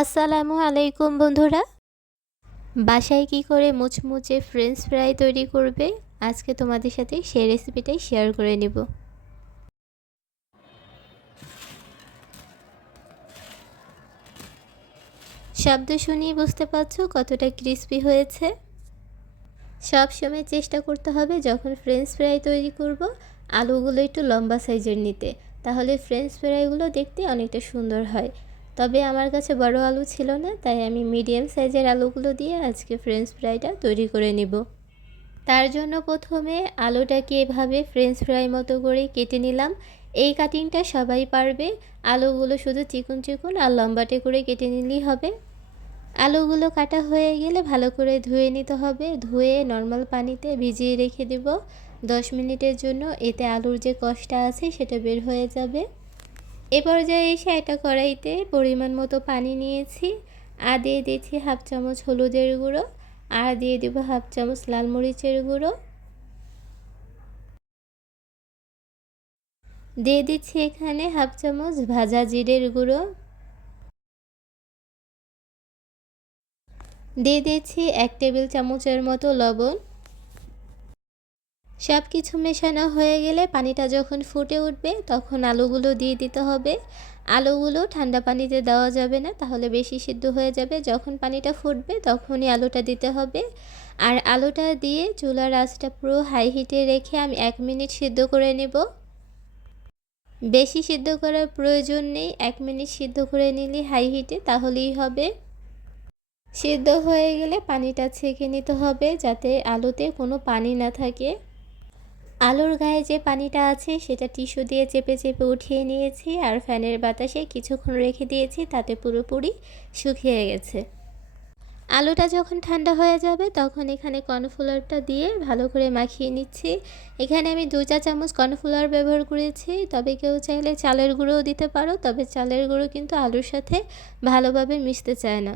আসসালামু আলাইকুম, বন্ধুরা। বাসায় কি করে মুচমুচে ফ্রেঞ্চ ফ্রাই তৈরি করবে? আজকে তোমাদের সাথে সেই রেসিপিটাই শেয়ার করে নিব। শব্দ শুনিয়ে বুঝতে পারছ কতটা ক্রিস্পি হয়েছে? সব সময় চেষ্টা করতে হবে যখন ফ্রেঞ্চ ফ্রাই তৈরি করব, আলুগুলো একটু লম্বা সাইজের নিতে। তাহলে ফ্রেঞ্চ ফ্রাইগুলো দেখতে অনেকটা সুন্দর হয়। তবে আমার কাছে বড় আলু ছিল না, তাই আমি মিডিয়াম সাইজের আলুগুলো দিয়ে আজকে ফ্রেঞ্চ ফ্রাইটা তৈরি করে নিব। তার জন্য প্রথমে আলুটাকে এভাবে ফ্রেঞ্চ ফ্রাই মতো করে কেটে নিলাম। এই কাটিংটা সবাই পারবে। আলুগুলো শুধু চিকন চিকন আর লম্বাটে করে কেটে নিলেই হবে। আলুগুলো কাটা হয়ে গেলে ভালো করে ধুয়ে নিতে হবে। ধুয়ে নর্মাল পানিতে ভিজিয়ে রেখে দেব। দশ মিনিটের জন্য এতে আলুর যে কষটা আছে সেটা বের হয়ে যাবে। এ পর্যায়ে এসে একটা কড়াইতে পরিমাণ মতো পানি নিয়েছি। আর দিয়ে দিয়েছি হাফ চামচ হলুদের গুঁড়ো। আর দিয়ে দেব হাফ চামচ লাল মরিচের গুঁড়ো। দিয়ে দিচ্ছি এখানে হাফ চামচ ভাজা জিরের গুঁড়ো। দিয়ে দিচ্ছি এক টেবিল চামচের মতো লবণ। সব কিছু মেশানো হয়ে গেলে পানিটা যখন ফুটে উঠবে, তখন আলুগুলো দিয়ে দিতে হবে। আলুগুলো ঠান্ডা পানিতে দেওয়া যাবে না, তাহলে বেশি সিদ্ধ হয়ে যাবে। যখন পানিটা ফুটবে, তখনই আলুটা দিতে হবে। আর আলুটা দিয়ে চুলার আঁচটা পুরো হাই হিটে রেখে আমি এক মিনিট সিদ্ধ করে নেব। বেশি সিদ্ধ করার প্রয়োজন নেই। এক মিনিট সিদ্ধ করে নিলে হাই হিটে তাহলেই হবে। সিদ্ধ হয়ে গেলে পানিটা ছেঁকে নিতে হবে, যাতে আলুতে কোনো পানি না থাকে। আলুর গায়ে যে পানিটা আছে, সেটা টিস্যু দিয়ে চেপে চেপে উঠিয়ে নিয়েছি আর ফ্যানের বাতাসে কিছুক্ষণ রেখে দিয়েছি, তাতে পুরোপুরি শুকিয়ে গেছে। আলুটা যখন ঠান্ডা হয়ে যাবে, তখন এখানে কর্নফ্লাওয়ারটা দিয়ে ভালো করে মাখিয়ে নিচ্ছি। এখানে আমি দু চা চামচ কর্নফ্লাওয়ার ব্যবহার করেছি। তবে কেউ চাইলে চালের গুঁড়োও দিতে পারো, তবে চালের গুঁড়ো কিন্তু আলুর সাথে ভালোভাবে মিশতে চায় না।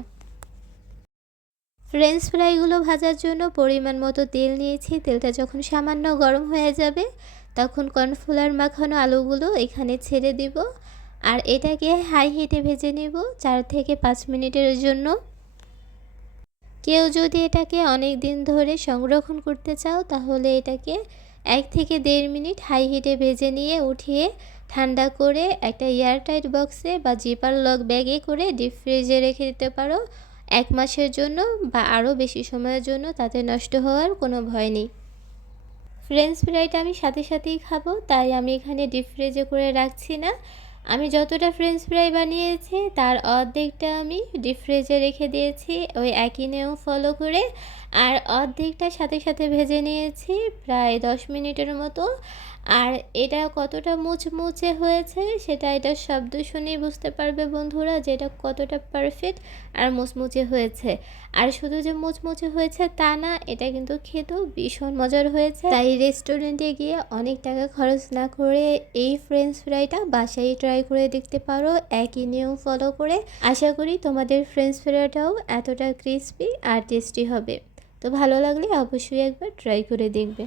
ফ্রেঞ্চ ফ্রাইগুলো ভাজার জন্য পরিমাণ মতো তেল নিয়েছি। তেলটা যখন সামান্য গরম হয়ে যাবে, তখন কর্নফ্লাওয়ার মাখানো আলুগুলো এখানে ছেড়ে দিব। আর এটাকে হাই হিটে ভেজে নেব চার থেকে পাঁচ মিনিটের জন্য। কেউ যদি এটাকে অনেক দিন ধরে সংরক্ষণ করতে চাও, তাহলে এটাকে এক থেকে দেড় মিনিট হাই হিটে ভেজে নিয়ে উঠিয়ে ঠান্ডা করে একটা এয়ারটাইট বক্সে বা জিপার লক ব্যাগে করে ডিপ ফ্রিজে রেখে দিতে পারো। এক মাসের জন্য বা আরও বেশি সময়ের জন্য তাতে নষ্ট হওয়ার কোনো ভয় নেই। ফ্রেঞ্চ ফ্রাইটা আমি সাথে সাথেই খাব, তাই আমি এখানে ডিপ ফ্রিজে করে রাখছি না। আমি যতটা ফ্রেঞ্চ ফ্রাই বানিয়েছি, তার অর্ধেকটা আমি ডিপ ফ্রিজে রেখে দিয়েছি, ওই একই নিয়ম ফলো করে। আর অর্ধেকটা সাথে সাথে ভেজে নিয়েছি, প্রায় দশ মিনিটের মতো। আর এটা কতটা মুচমুচে হয়েছে সেটা এটা শব্দ শুনেই বুঝতে পারবে বন্ধুরা যে এটা কতটা পারফেক্ট আর মুচমুচে হয়েছে। আর শুধু যে মুচমুচে হয়েছে তা না, এটা কিন্তু খেতেও ভীষণ মজার হয়েছে। তাই রেস্টুরেন্টে গিয়ে অনেক টাকা খরচ না করে এই ফ্রেঞ্চ ফ্রাইটা বাসায় ট্রাই করে দেখতে পারো, একই নিয়ম ফলো করে। আশা করি তোমাদের ফ্রেঞ্চ ফ্রাইটাও এতটা ক্রিসপি আর টেস্টি হবে। তো ভালো লাগলে অবশ্যই একবার ট্রাই করে দেখবে।